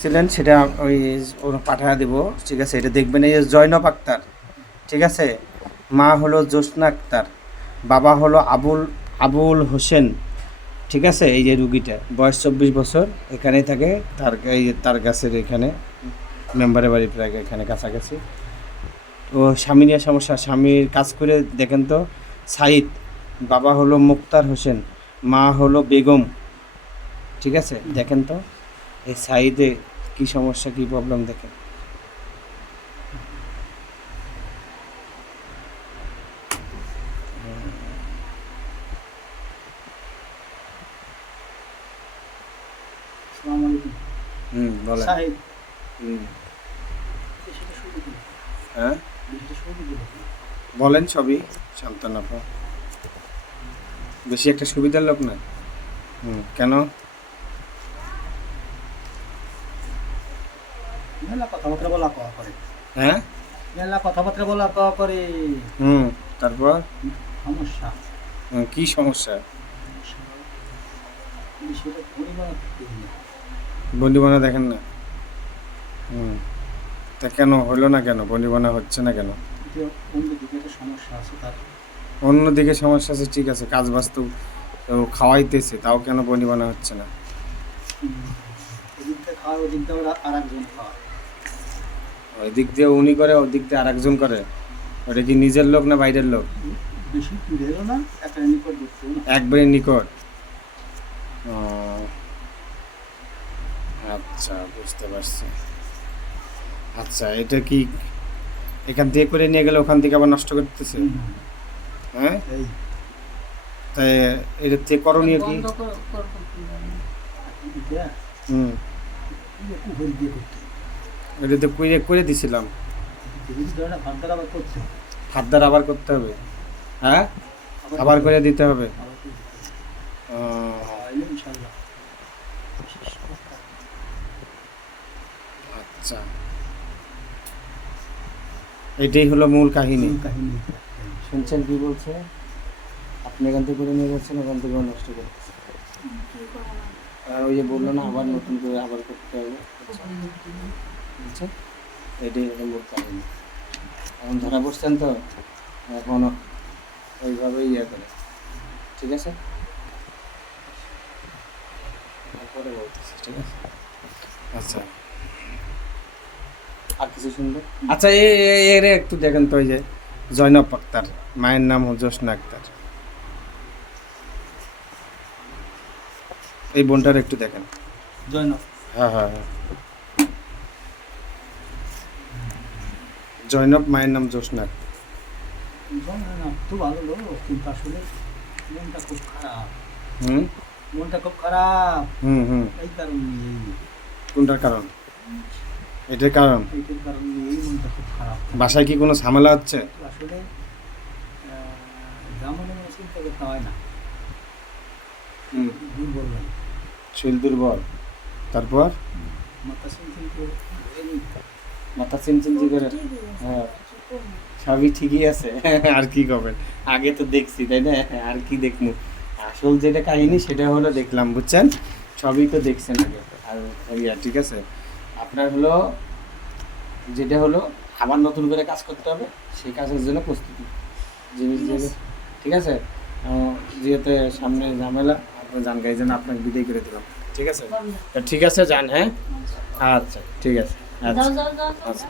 আসছিলেন সেটা ওই পাঠিয়ে দেব, ঠিক আছে? এটা দেখবেন, এই যে জয়নব আক্তার, ঠিক আছে? মা হলো জ্যোৎস্না আক্তার, বাবা হলো আবুল আবুল হোসেন, ঠিক আছে? এই যে রুগীটা বয়স 24 বছর, এখানেই থাকে, এই যে তার গাছের এখানে মেম্বারের বাড়ি প্রায় এখানে কাছাকাছি। ও স্বামী নিয়ে সমস্যা, স্বামীর কাজ করে দেখেন তো। সাইদ, বাবা হলো মুক্তার হোসেন, মা হলো বেগম, ঠিক আছে? দেখেন তো এই সাইদে কি সমস্যা, কি প্রবলেম দেখেন। বলেন। হ্যাঁ বলেন, সবই সন্তান আপনার বেশি একটা সুবিধার লোক না। কেন? মেলা কথাবার্তা বলা কওয়া করে। হ্যাঁ, মেলা কথাবার্তা বলা কওয়া করে। তারপর সমস্যা কি সমস্যা? সেটা পরিমাণ বন্দিবানা দেখেন না? তা কেন হলো না, কেন বন্দিবানা হচ্ছে না কেন? অন্যদিকে একটা সমস্যা আছে তার। অন্যদিকে সমস্যা আছে, ঠিক আছে, কাজ বাস্তব খাওয়াইতেছে, তাও কেন বন্দিবানা হচ্ছে না? ওদিকটা খাওয়ায়, ওদিকটা আর একজন খাওয়ায়। ওই দিক দিয়ে উনি করে, ওই দিক দিয়ে আর একজন করে। ওটা কি নিজের লোক না বাইরের লোক? বেশি দূরেরও না, একটা নিকট বসতেও না, একবারে নিকট। আচ্ছা, বুঝতে পারছি। আচ্ছা, এটা কি এখান থেকে করে নিয়ে গেলে ওখান থেকে আবার নষ্ট করতেছে? হ্যাঁ, তাই এটার থেকে করণীয় কি? এটা তো করে দিছিলাম, ফার্দার আবার করতে হবে। হ্যাঁ, আবার করে দিতে হবে। আচ্ছা, এটাই হলো মূল কাহিনী। শুনছেন কি বলছে? আপনি এখান থেকে করে নিয়ে যাচ্ছেন, ওখান থেকে নষ্ট করতেছে। আর ওই যে বললো না, আবার নতুন করে আবার করতে হবে। বুঝছেন? এটাই হলো মূল কাহিনী। এখন ধরা পড়ছেন তো, এখন ওইভাবেই ইয়ে করে, ঠিক আছে? পরে বলতেছি, ঠিক আছে? আচ্ছা, আর কিছু শুনবো? আচ্ছা, এর একটু দেখেন তো, ওই যে জয়নব আক্তার, মায়ের নাম জ্যোৎস্না আক্তার, এই বোনটার একটু দেখেন। জয়নব, হ্যাঁ হ্যাঁ হ্যাঁ, জয়নব, মায়ের নাম জ্যোৎস্না। জয়নব তো ভালো লোক, কিন্তু আসলে মনটা খুব খারাপ। হুম মনটা খুব খারাপ। এই কারণে। কোনটার কারণ? এটার কারণ? এইটার কারণে এই মনটা খুব খারাপ। বাসায় কি কোনো ঝামেলা হচ্ছে? আসলে জামানো চিন্তা করতে হয় না। দুর্বল লাগে, শরীর দুর্বল। তারপর মাথা চিনচিনজি করে। হ্যাঁ, সবই ঠিকই আছে। আর কি করবেন? আগে তো দেখছি, তাই না? আর কি দেখবো? আসল যেটা কাহিনী সেটা হলো দেখলাম, বুঝছেন? সবই তো দেখছেন আগে। আর ঠিক আছে, আপনার হলো যেটা হলো আবার নতুন করে কাজ করতে হবে, সেই কাজের জন্য প্রস্তুতি জিনিস দিয়ে, ঠিক আছে? যেহেতু সামনে ঝামেলা, আপনার জানকারির জন্য আপনাকে বিদায় করে দিলাম, ঠিক আছে? ঠিক আছে, যান। হ্যাঁ, আচ্ছা, ঠিক আছে। আচ্ছা আচ্ছা।